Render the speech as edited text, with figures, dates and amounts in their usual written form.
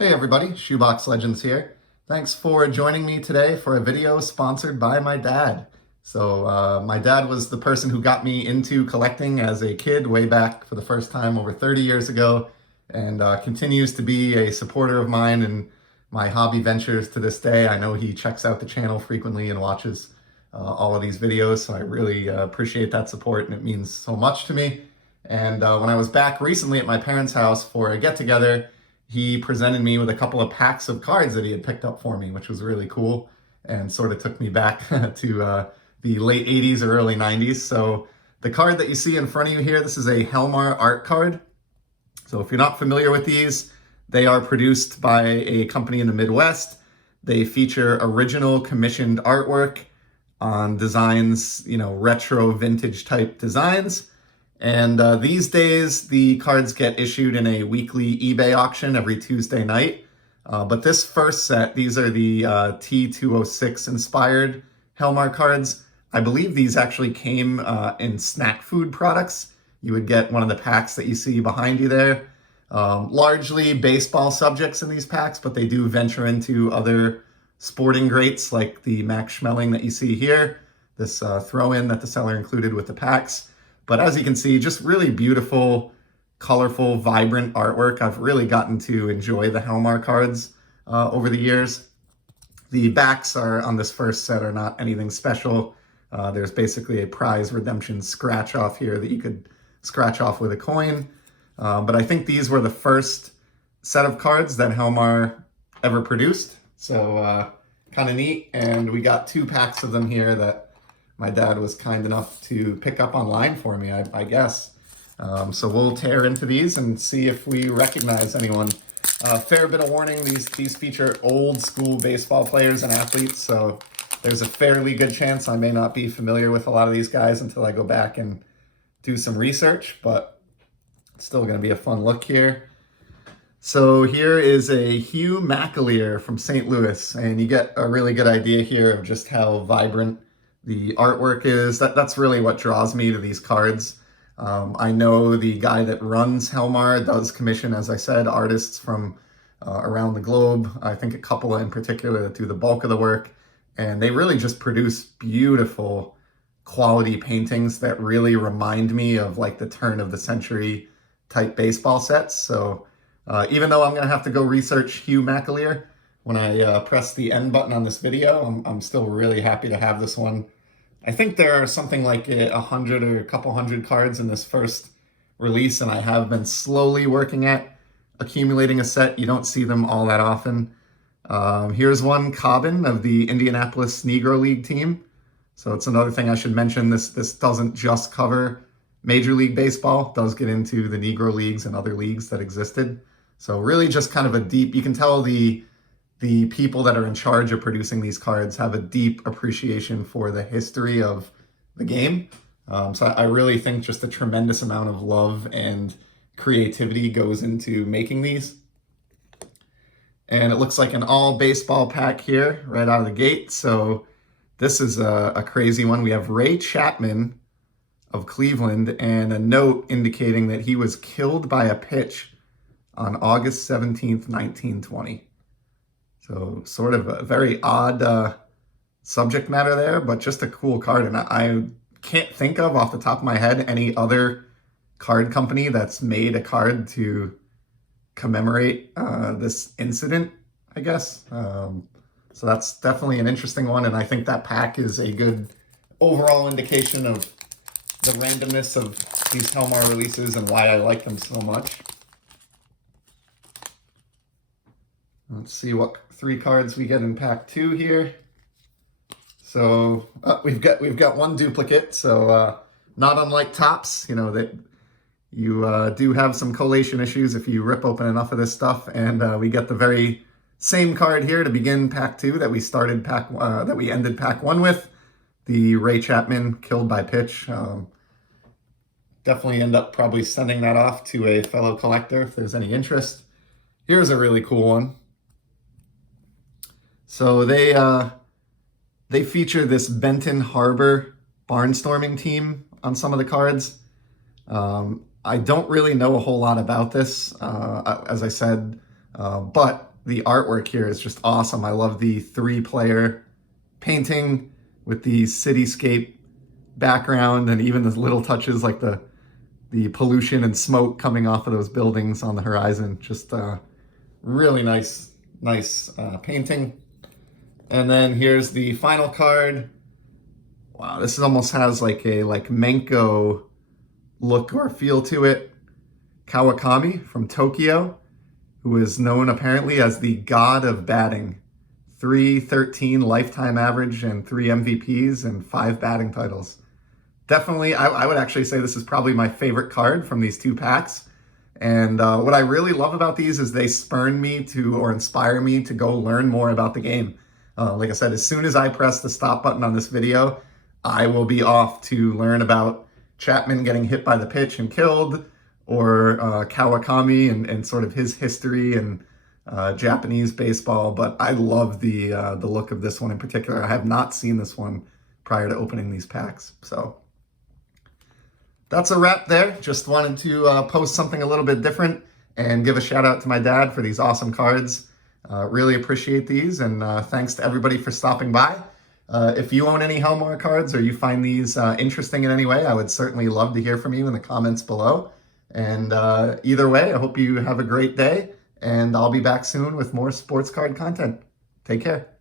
Hey everybody, Shoebox Legends here. Thanks for joining me today for a video sponsored by my dad. My dad was the person who got me into collecting as a kid way back for the first time over 30 years ago, and continues to be a supporter of mine in my hobby ventures to this day. I know he checks out the channel frequently and watches all of these videos, so I really appreciate that support, and it means so much to me. And when I was back recently at my parents' house for a get-together, he presented me with a couple of packs of cards that he had picked up for me, which was really cool and sort of took me back to the late 80s or early 90s. So the card that you see in front of you here, this is a Helmar art card. So if you're not familiar with these, they are produced by a company in the Midwest. They feature original commissioned artwork on designs, retro vintage type designs. And these days, the cards get issued in a weekly eBay auction every Tuesday night. But this first set, these are the T206 inspired Helmar cards. I believe these actually came in snack food products. You would get one of the packs that you see behind you there. Largely baseball subjects in these packs, but they do venture into other sporting greats like the Max Schmeling that you see here, this throw-in that the seller included with the packs. But as you can see, just really beautiful, colorful, vibrant artwork. I've really gotten to enjoy the Helmar cards over the years. The backs are on this first set are not anything special. There's basically a prize redemption scratch off here that you could scratch off with a coin. But I think these were the first set of cards that Helmar ever produced. So kind of neat. And we got 2 packs of them here that my dad was kind enough to pick up online for me, I guess. So we'll tear into these and see if we recognize anyone. Fair bit of warning, these feature old school baseball players and athletes, so there's a fairly good chance I may not be familiar with a lot of these guys until I go back and do some research, but it's still going to be a fun look here. So here is a Hugh McAleer from St. Louis, and you get a really good idea here of just how vibrant the artwork is. That's really what draws me to these cards. I know the guy that runs Helmar does commission, as I said, artists from around the globe. I think a couple in particular that do the bulk of the work. And they really just produce beautiful quality paintings that really remind me of like the turn of the century type baseball sets. So even though I'm going to have to go research Hugh McAleer, when I press the end button on this video, I'm still really happy to have this one. I think there are something like 100 or a couple hundred cards in this first release, and I have been slowly working at accumulating a set. You don't see them all that often. Here's one Cobbin of the Indianapolis Negro League team. So it's another thing I should mention. This doesn't just cover Major League Baseball. It does get into the Negro Leagues and other leagues that existed. So really just kind of a deep, you can tell the people that are in charge of producing these cards have a deep appreciation for the history of the game. So I really think just a tremendous amount of love and creativity goes into making these. And it looks like an all baseball pack here right out of the gate. So this is a crazy one. We have Ray Chapman of Cleveland and a note indicating that he was killed by a pitch on August 17th, 1920. So sort of a very odd subject matter there, but just a cool card. And I can't think of off the top of my head any other card company that's made a card to commemorate this incident, I guess. So that's definitely an interesting one. And I think that pack is a good overall indication of the randomness of these Helmar releases and why I like them so much. Let's see what 3 cards we get in pack 2 here. So we've got one duplicate. So not unlike Topps, that you do have some collation issues if you rip open enough of this stuff. And we get the very same card here to begin pack 2 that we started that we ended pack 1 with. The Ray Chapman killed by pitch. Definitely end up probably sending that off to a fellow collector if there's any interest. Here's a really cool one. So they feature this Benton Harbor barnstorming team on some of the cards. I don't really know a whole lot about this, as I said, but the artwork here is just awesome. I love the 3-player painting with the cityscape background, and even the little touches like the pollution and smoke coming off of those buildings on the horizon. Just really nice painting. And then here's the final card. Wow, this almost has like a Menko look or feel to it. Kawakami from Tokyo, who is known apparently as the god of batting. 313 lifetime average and 3 MVPs and 5 batting titles. Definitely, I would actually say this is probably my favorite card from these 2 packs. And what I really love about these is they spurn me to, or inspire me to go learn more about the game. Like I said, as soon as I press the stop button on this video, I will be off to learn about Chapman getting hit by the pitch and killed, or Kawakami and sort of his history and Japanese baseball. But I love the look of this one in particular. I have not seen this one prior to opening these packs. So that's a wrap there. Just wanted to post something a little bit different and give a shout out to my dad for these awesome cards. Really appreciate these, and thanks to everybody for stopping by. If you own any Helmar cards or you find these interesting in any way, I would certainly love to hear from you in the comments below. And either way, I hope you have a great day, and I'll be back soon with more sports card content. Take care.